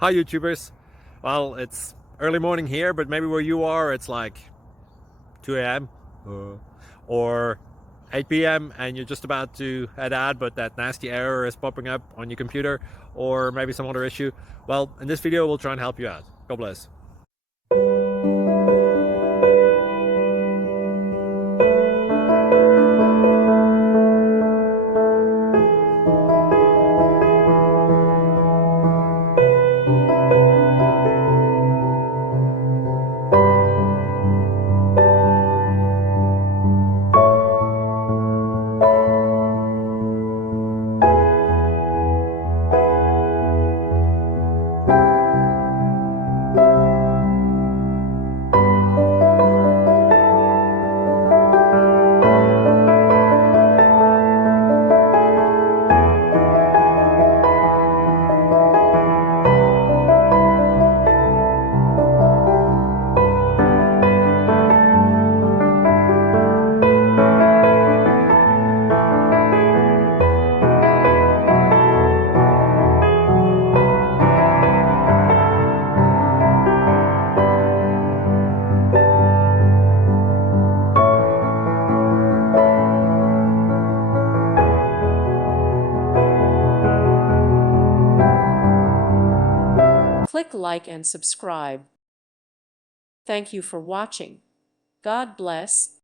Hi YouTubers. Well, it's early morning here, but maybe where you are it's like 2 a.m. or 8 p.m. and you're just about to head out, but that nasty error is popping up on your computer, or maybe some other issue. Well, in this video we'll try and help you out. God bless. Click like and subscribe. Thank you for watching. God bless.